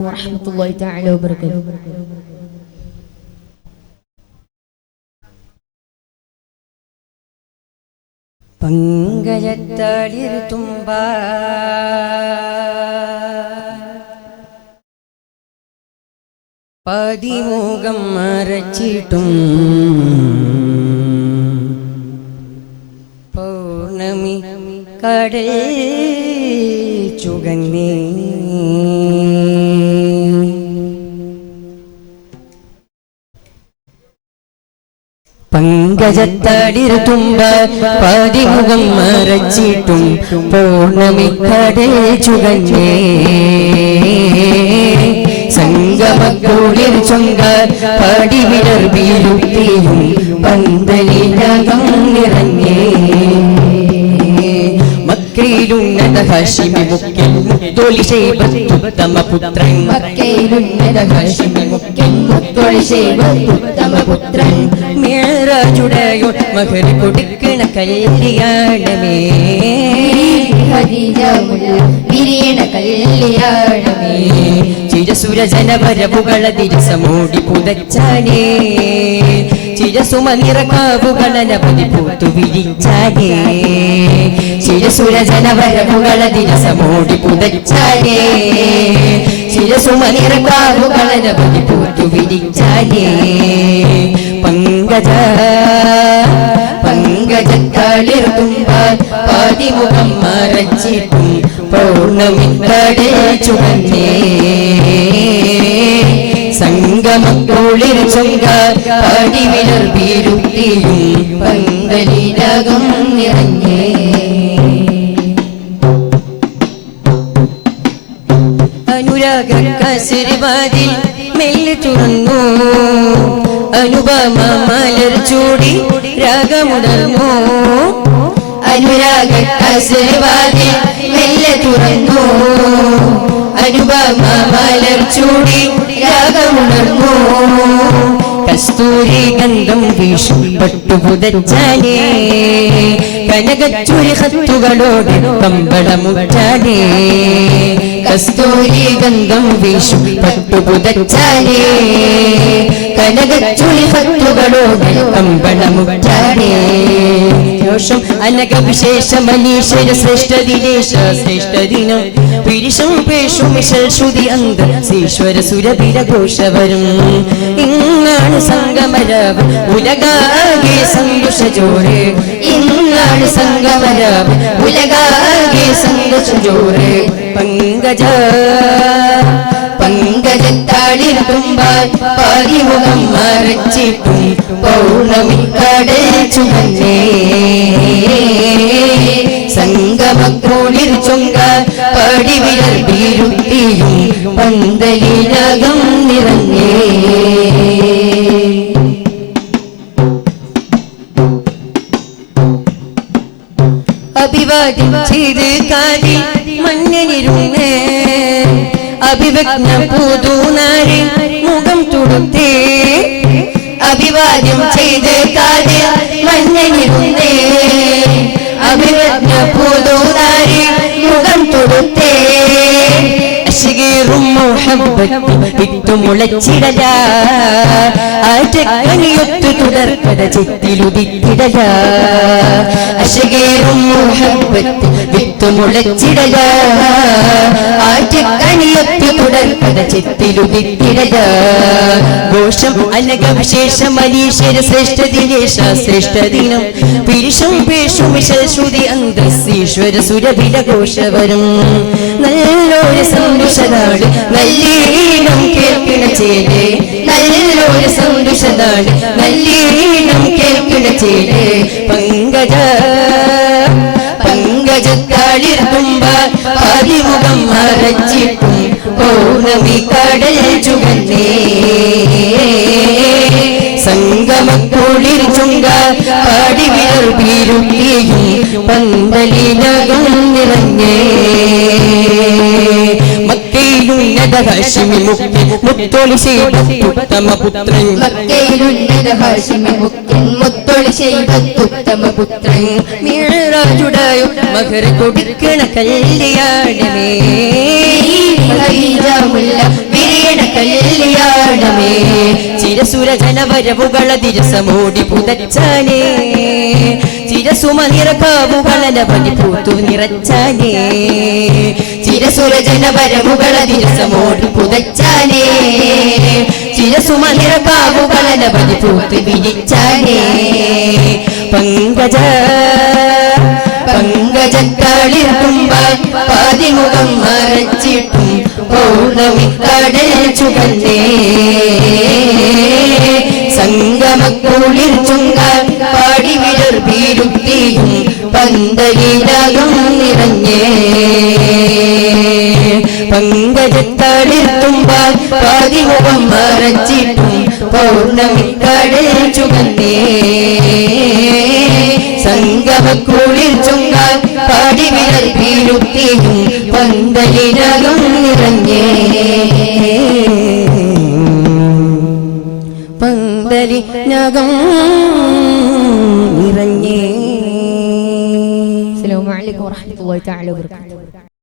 വറഹ്മത്തുള്ളാഹി തആല വബറകാതുഹു. പങ്കജത്തളിർ തുമ്പ പതിമുഖം മറച്ചിട്ടും പൗർണമി കടൽ ചുകന്നേ പങ്കജത്തളിർ തുമ്പ പതിമുഖം മറച്ചിട്ടും പൗർണമി കടൽ ചുകന്നേ സംഗമക്കുളിർ ചൊങ്ക പടിവിടർ വീരുത്തിയും പന്തലിനകം നിറഞ്ഞേ മക്കയിലുന്നത ഹാഷിമി മുഖ്യൻ മുത്തോളി ശൈബത്തുത്തമ പുത്രൻ മക്കയിലുന്നത ഹാഷിമി മുഖ്യൻ മുത്തോളി ശൈബത്തുത്തമ പുത്രൻ മേറാജുടയോ മഹർ കൊടുക്കണ കല്യാണമേ ഖദീജ മുല്ല വിരിയണ കല്യാണമേ ചിരസുരജനവരവുകള ദിരസമൂടി പുതച്ചാനേ ചിരസുമനിറക്കാവുകളനവധി പൂത്തു വിരിച്ചാനേ ചിരസുരജനവരവുകള ദിരസമൂടി പുതച്ചാനേ ചിരസുമനിറക്കാവുകളനവധി പൂത്തു വിരിച്ചാനേ പങ്കജത്തളിർ തുമ്പ പതിമുഖം മറച്ചിട്ടും പൗർണമി കടൽ ചുവന്നേ സംഗമക്കുളിർ ചൊങ്ക പടിവിടർ വീരുത്തിയും പന്തലിനകം നിറഞ്ഞേ അനുരാഗ കസരിവാതിൽ മെല്ലെ തുറന്നു അനുപമ മലർ ചൂടി രാഗമുടർന്നു അനുരാഗ കസരിവാതിൽ മെല്ലെ തുറന്നു അനുപമ മലർ ചൂടി രാഗമുണർന്നു കസ്തൂരി ഗന്ധം വീശും പട്ടുപുതച്ചാനേ കനകച്ചുരി ഹത്തുകളോട് കമ്പളമുറ്റാനേ കസ്തൂരി ഗന്ധം വീശും പട്ടുപുതച്ചാനേ കനകച്ചുരി ഹത്തുകളോട് കമ്പളമുറ്റാനേ ോഷം അനക വിശേഷ മനീശ്വര ശ്രേഷ്ഠ ദിനേശ ശ്രേഷ്ഠ ദിനം പിരിശം പേഷും മിശൽ ശ്രുതി അന്ത ഈശ്വര സുരഭിര ഘോഷവരും ഇന്നാണ് സംഗമരാവ് ഉലകാകെ സന്തോഷജോറെ ഇന്നാണ് സംഗമരാവ് ഉലകാകെ സന്തോഷജോറെ പങ്കജത്തളിർ തുമ്പ പതിമുഖം മറച്ചിട്ടും പൗർണമി കടൽ ചുവന്നേ സംഗമക്കുളിർ ചൊങ്ക പടിവിടർ വീരുത്തിയും പന്തലിനകം നിറഞ്ഞേ അഭിവാദ്യം ചെയ്ത് കാതി മഞ്ഞനിരുന്നേ അഭിവജ്ഞ പൂതൂനാരി മുഖം തുടുത്തേ അഭിവാദ്യം ചെയ്ത് കാതി മഞ്ഞനിരുന്നേ അഭിവജ്ഞ പൂതൂനാരി മുഖം തുടുത്തേ അശികേറും മുഹബ്ബത്തി വിത്തുമുളച്ചിടല ആറ്റക്കനിയൊത്തു തുടർക്കട ചിത്തിലുദിത്തിടല അശികേറും മുഹബ്ബത്തി വിത്തുമുളച്ചിടല ആറ്റക്കനിയൊത്തു തുടർക്കട ചിത്തിലുദിത്തിടല ഘോഷം അനക വിശേഷ മനീശ്വര ശ്രേഷ്ഠ ദിനേശ ശ്രേഷ്ഠ ദിനം പിരിശം പേഷും മിശൽ ശ്രുതി അന്തീശ്വര സുരഭിര ഘോഷവരും നല്ലൊരു സന്തോഷനാട് നല്ലീണം കേൾക്കണ ചേരേ നല്ലൊരു സന്തോഷനാട് നല്ലീണം കേൾക്കണ ചേരേ പങ്കജത്തളിർ തുമ്പ പതിമുഖം മറച്ചിട്ടും പൗർണമി കടൽ ചുവന്നേ സംഗമക്കുളിർ ചുങ്ക പടിവിടർ വീരുത്തിയും പന്തലിനകം നിറഞ്ഞേ മക്കയിലുന്നത ഹാഷിമി മുഖ്യൻ മുത്തോളി ശൈബത്തുത്തമ പുത്രൻ മക്കയിലുന്നത ഹാഷിമി മുഖ്യൻ മുത്തോളി ശൈബത്തുത്തമ പുത്രൻ മേറാജുടയോ മഹർ കൊടുക്കണ കല്യാണമേ ഖദീജ മുല്ല സുരജനവരവുകള ദിവസമോടി പുതച്ചാനേ ചിരസുമനിറക്കാവുകളനവധി പൂത്തു നിറച്ചാനേ ചിരസുരജനവരവുകള ദിവസമോടി പുതച്ചാനേ ചിരസുമനിറക്കാവുകളനവധി പൂത്ത് വിരിച്ചാനേ പങ്കജത്താളിൽ തുമ്പാൽ പാതിമുഖം മറച്ചിട്ടും പൗർണമി കടൽ ചുകന്നേ സംഗമക്കുളിർ ചുങ്കാൽ പാടി വിരർ വീരുത്തിയും പന്തലിനകം നിറഞ്ഞേ പങ്കജത്താളിൽ തുമ്പാൽ പാതിമുഖം മറച്ചിട്ടും പൗർണമി കടൽ ചുകന്നേ സംഗമക്കുളിർ ചുങ്കാൽ പാടി വിരൽ വീരുത്തിയും പന്തലിനകം നിറഞ്ഞേ പന്തലിനകം നിറഞ്ഞേ. അസ്സലാമു അലൈക്കും വറഹ്മത്തുള്ളാഹി തആല വബറകാതുഹു.